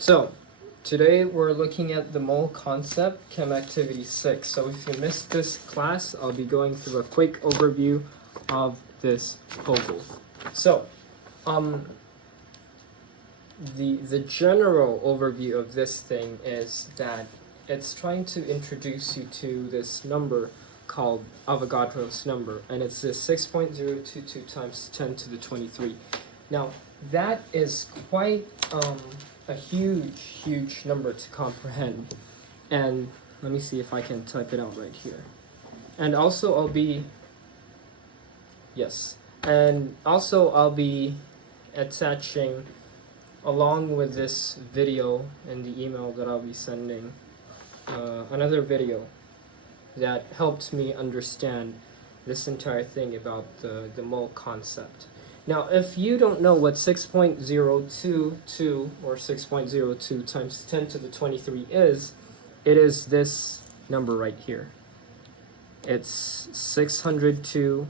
So, today we're looking at the mole concept, Chem Activity 6. So if you missed this class, I'll be going through a quick overview of this oval. So, the general overview of this thing is that it's trying to introduce you to this number called Avogadro's number, and it's this 6.022 times 10 to the 23. Now, that is quite a huge number to comprehend. And let me see if I can type it out right here. And also I'll be attaching, along with this video and the email that I'll be sending, another video that helped me understand this entire thing about the mole concept. Now, if you don't know what 6.022 or 6.02 times 10 to the 23 is, it is this number right here. It's 602,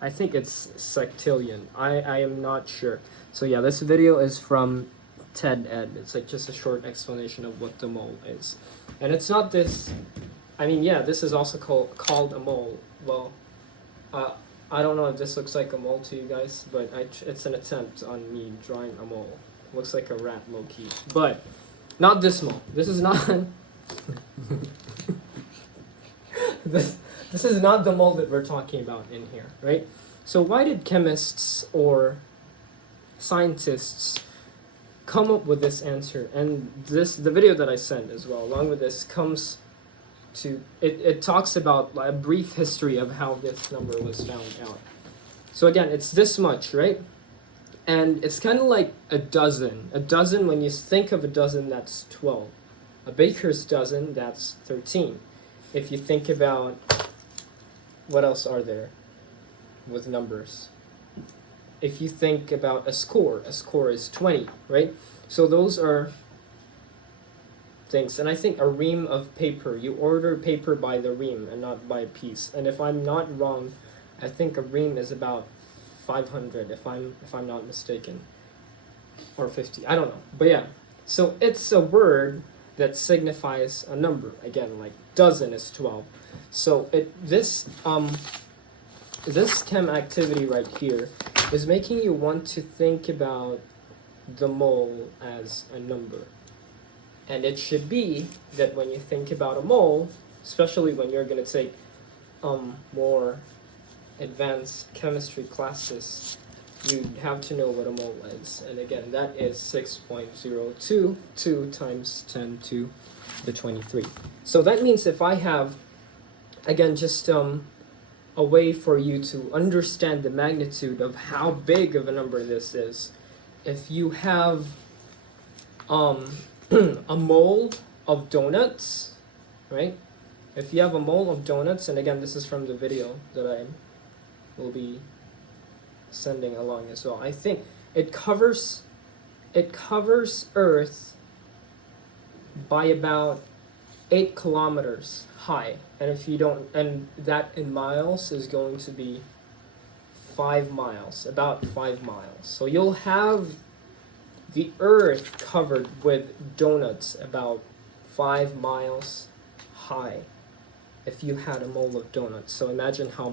I think it's sectillion. I am not sure. So yeah, this video is from TED Ed. It's like just a short explanation of what the mole is. And it's not this, I mean, yeah, this is also called a mole. Well, I don't know if this looks like a mole to you guys, but it's an attempt on me drawing a mole. Looks like a rat, low-key. But not this mole. This is not... this is not the mole that we're talking about in here, right? So why did chemists or scientists come up with this answer? And the video that I sent as well, along with this, comes to it talks about a brief history of how this number was found out. So again, it's this much, right? And it's kind of like a dozen. A dozen, when you think of a dozen, that's 12. A baker's dozen, that's 13. If you think about, what else are there with numbers? If you think about a score is 20, right? So those are things. And I think a ream of paper, you order paper by the ream and not by a piece. And if I'm not wrong, I think a ream is about 500 if I'm not mistaken, or 50, I don't know. But yeah, so it's a word that signifies a number. Again, like dozen is 12. So this chem activity right here is making you want to think about the mole as a number. And it should be that when you think about a mole, especially when you're going to take more advanced chemistry classes, you have to know what a mole is. And again, that is 6.022 times 10 to the 23. So that means if I have, again, just a way for you to understand the magnitude of how big of a number this is, if you have a mole of donuts, right? If you have a mole of donuts, and again, this is from the video that I will be sending along as well. I think it covers Earth by about 8 kilometers high, and if you don't, and that in miles is going to be 5 miles, about 5 miles. So you'll have the Earth covered with donuts about 5 miles high if you had a mole of donuts. So imagine how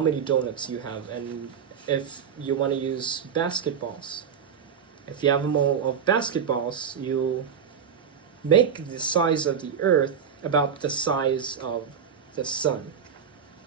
many donuts you have. And if you want to use basketballs, if you have a mole of basketballs, you make the size of the Earth about the size of the sun.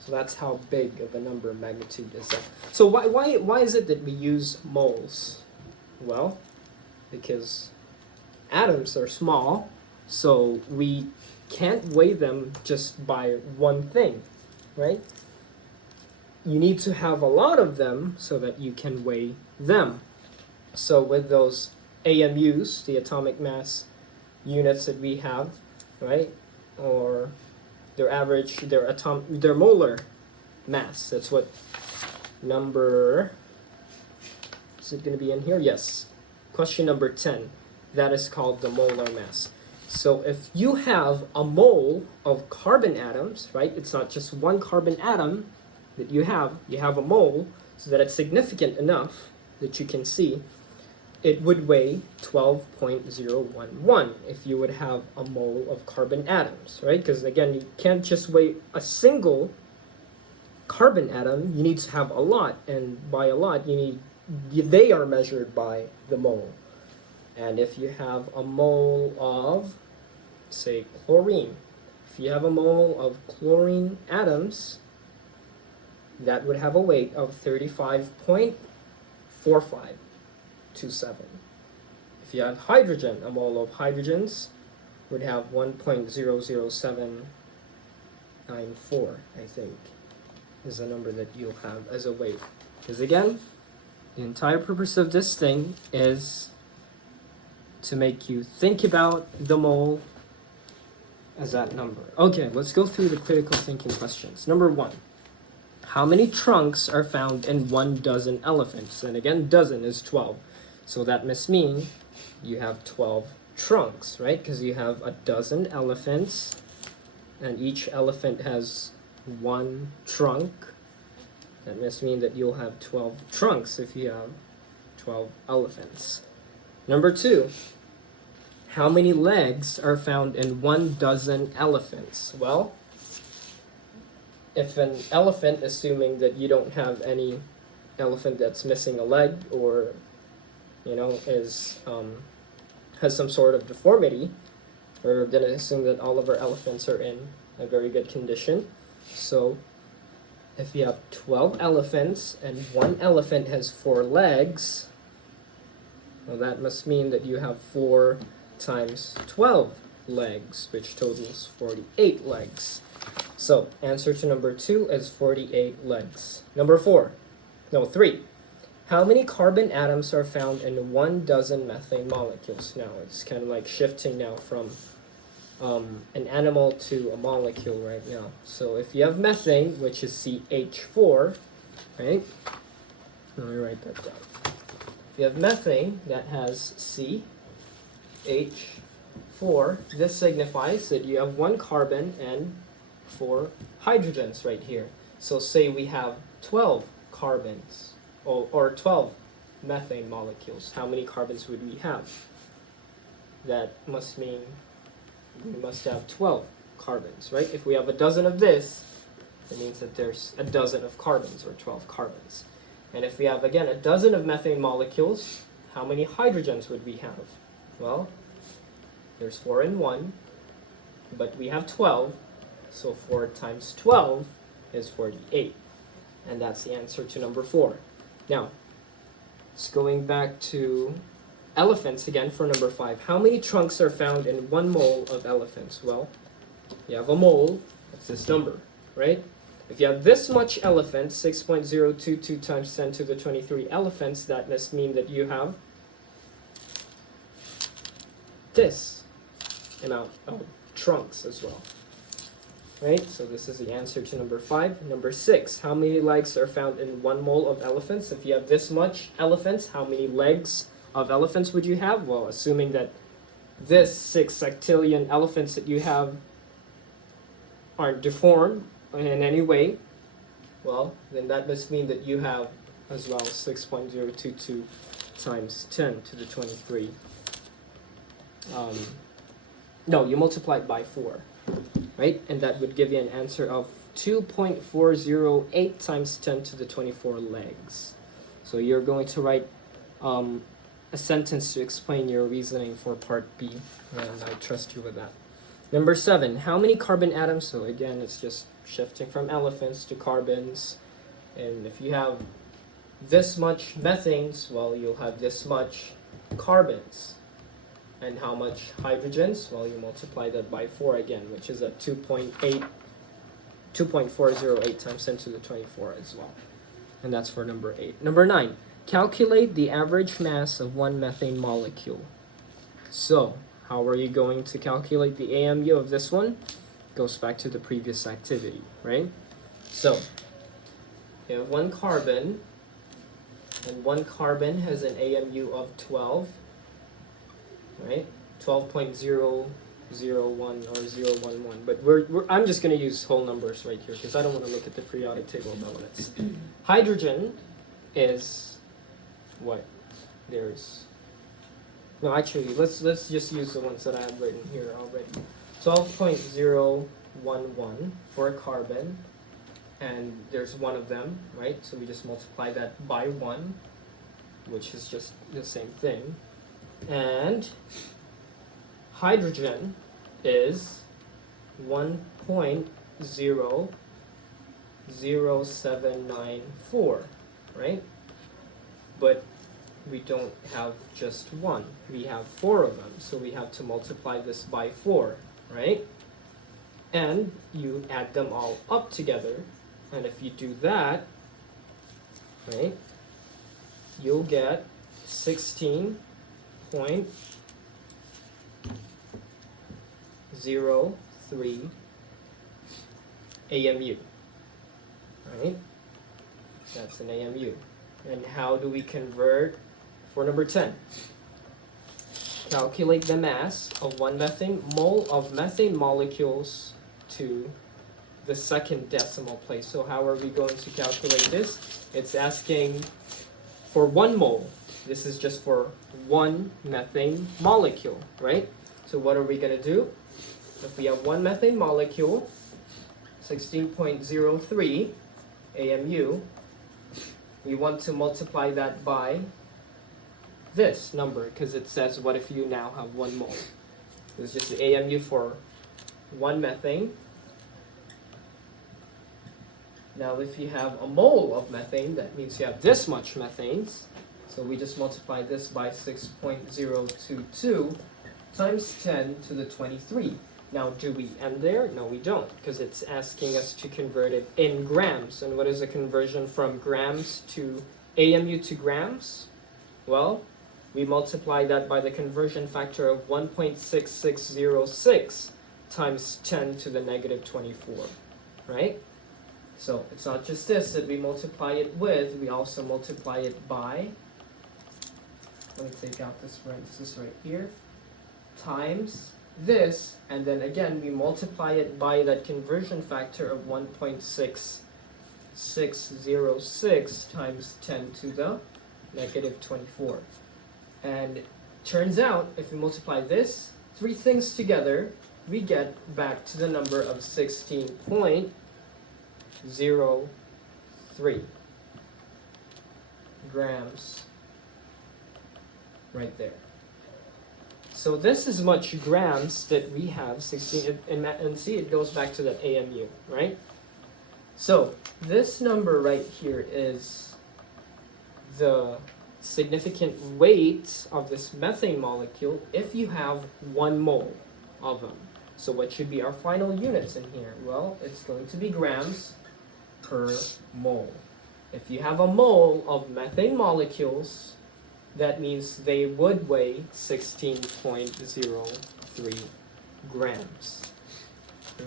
So that's how big of a number of magnitude is that. So why is it that we use moles? Well, because atoms are small, so we can't weigh them just by one thing, right? You need to have a lot of them so that you can weigh them. So with those AMUs, the atomic mass units that we have, right? Or their molar mass. That's what number, is it going to be in here? Yes. Question number 10. That is called the molar mass. So if you have a mole of carbon atoms, right? It's not just one carbon atom that you have a mole, so that it's significant enough that you can see. it would weigh 12.011 if you would have a mole of carbon atoms, right? Because again, you can't just weigh a single carbon atom. You need to have a lot, and by a lot, they are measured by the mole. And if you have a mole of, say, chlorine, if you have a mole of chlorine atoms, that would have a weight of 35.4527. If you have hydrogen, a mole of hydrogens would have 1.00794, I think, is the number that you'll have as a weight. Because again, the entire purpose of this thing is to make you think about the mole as that number. Okay, let's go through the critical thinking questions. Number 1. How many trunks are found in 1 dozen elephants? And again, dozen is 12. So that must mean you have 12 trunks, right? Because you have a dozen elephants, and each elephant has 1 trunk. That must mean that you'll have 12 trunks if you have 12 elephants. Number 2. How many legs are found in 1 dozen elephants? Well, if an elephant, assuming that you don't have any elephant that's missing a leg or, is has some sort of deformity, we're going to assume that all of our elephants are in a very good condition. So if you have 12 elephants and 1 elephant has 4 legs, well, that must mean that you have 4 times 12 legs, which totals 48 legs. So, answer to number 2 is 48 legs. Number 3. How many carbon atoms are found in 1 dozen methane molecules? Now, it's kind of like shifting now from an animal to a molecule right now. So, if you have methane, which is CH4, right? Let me write that down. If you have methane that has CH4, this signifies that you have 1 carbon and 4 hydrogens right here. So say we have 12 carbons or 12 methane molecules. How many carbons would we have? That must mean we must have 12 carbons, right? If we have a dozen of this, it means that there's a dozen of carbons or 12 carbons. And if we have, again, a dozen of methane molecules, how many hydrogens would we have? Well, there's 4 in 1, but we have 12. So 4 times 12 is 48. And that's the answer to number 4. Now, it's going back to elephants again for number 5. How many trunks are found in 1 mole of elephants? Well, you have a mole, that's this number, right? If you have this much elephants, 6.022 times 10 to the 23 elephants, that must mean that you have this amount of trunks as well. Right, so this is the answer to number 5. Number 6, how many legs are found in 1 mole of elephants? If you have this much elephants, how many legs of elephants would you have? Well, assuming that this 6 sextillion elephants that you have aren't deformed in any way, well, then that must mean that you have as well 6.022 times 10 to the 23. No, you multiply it by 4. Right? And that would give you an answer of 2.408 times 10 to the 24 legs. So you're going to write a sentence to explain your reasoning for part B, and I trust you with that. Number 7, how many carbon atoms? So again, it's just shifting from elephants to carbons. And if you have this much methanes, well, you'll have this much carbons. And how much hydrogens? Well, you multiply that by 4 again, which is a 2.408 times 10 to the 24 as well. And that's for number 8. Number 9, calculate the average mass of 1 methane molecule. So, how are you going to calculate the AMU of this one? Goes back to the previous activity, right? So, you have 1 carbon, and 1 carbon has an AMU of 12. Right, 12.001 or 011, but I'm just going to use whole numbers right here because I don't want to look at the periodic table of elements. Hydrogen is what? There's No, actually, let's just use the ones that I have written here already. 12.011 for a carbon, and there's one of them, right? So we just multiply that by 1, which is just the same thing. And hydrogen is 1.00794, right? But we don't have just one. We have 4 of them, so we have to multiply this by 4, right? And you add them all up together, and if you do that, right, you'll get 16.03 AMU, right? That's an AMU. And how do we convert for number 10? Calculate the mass of 1 mole of methane molecules to the second decimal place. So how are we going to calculate this? It's asking for 1 mole. This is just for 1 methane molecule, right? So what are we going to do? If we have 1 methane molecule, 16.03 AMU, we want to multiply that by this number, because it says what if you now have 1 mole. It's just the AMU for 1 methane. Now if you have a mole of methane, that means you have this much methanes. So we just multiply this by 6.022 times 10 to the 23. Now do we end there? No, we don't, because it's asking us to convert it in grams. And what is a conversion from grams to AMU to grams? Well, we multiply that by the conversion factor of 1.6606 times 10 to the negative 24, right? So it's not just this that we multiply it with, we also multiply it by, let me take out this parenthesis right here, times this, and then again we multiply it by that conversion factor of 1.6606 times 10 to the negative 24. And turns out if we multiply this, 3 things together, we get back to the number of 16.03 grams right there. So this is much grams that we have, 16, and see it goes back to that AMU, right? So this number right here is the significant weight of this methane molecule if you have 1 mole of them. So what should be our final units in here? Well, it's going to be grams per mole. If you have a mole of methane molecules, that means they would weigh 16.03 grams.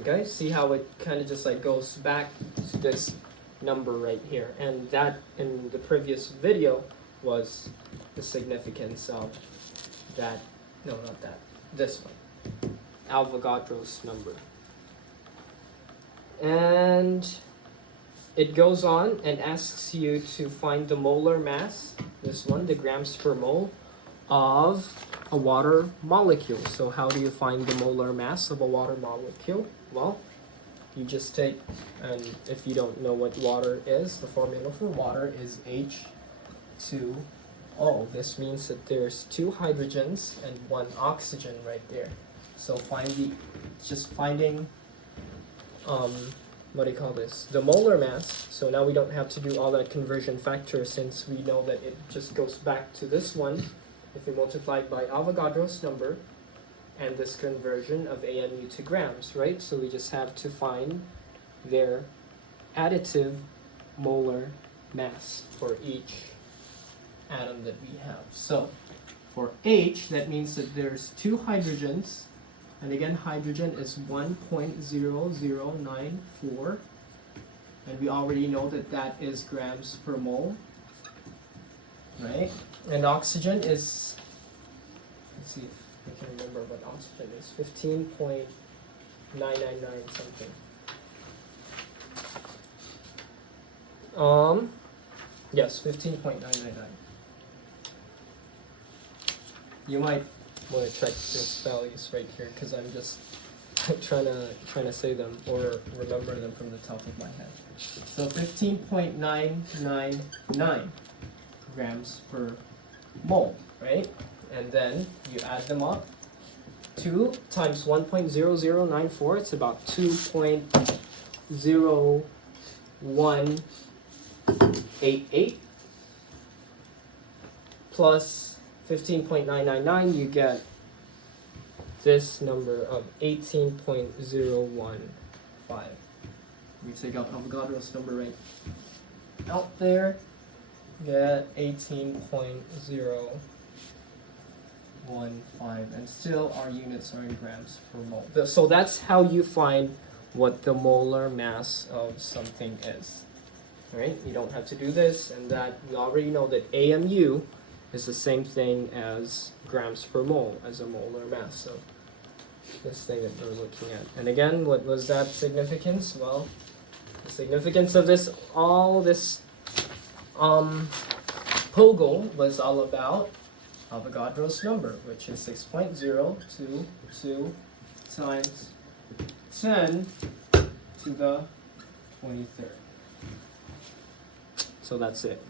Okay, see how it kind of just like goes back to this number right here. And that in the previous video was the significance of that, no, not that, this one, Avogadro's number. And it goes on and asks you to find the molar mass, this one, the grams per mole, of a water molecule. So how do you find the molar mass of a water molecule? Well, you just take, and if you don't know what water is, the formula for water is H2O. This means that there's 2 hydrogens and 1 oxygen right there. So finding what do you call this? The molar mass. So now we don't have to do all that conversion factor since we know that it just goes back to this one if we multiply it by Avogadro's number and this conversion of AMU to grams, right? So we just have to find their additive molar mass for each atom that we have. So for H, that means that there's 2 hydrogens. And again, hydrogen is 1.0094, and we already know that that is grams per mole, right? And oxygen is, let's see if I can remember what oxygen is, 15.999 something. Yes, 15.999. You might want to check these values right here because I'm just trying to say them or remember them from the top of my head. So 15.999 grams per mole, right? And then you add them up. 2 times 1.0094, it's about 2.0188 plus 15.999, you get this number of 18.015. We take out Avogadro's number right out there, get 18.015, and still our units are in grams per mole. So that's how you find what the molar mass of something is. Right? You don't have to do this and that. We already know that AMU is the same thing as grams per mole as a molar mass. So this thing that we're looking at. And again, what was that significance? Well, the significance of this, all this POGL was all about Avogadro's number, which is 6.022 times 10 to the 23rd. So that's it.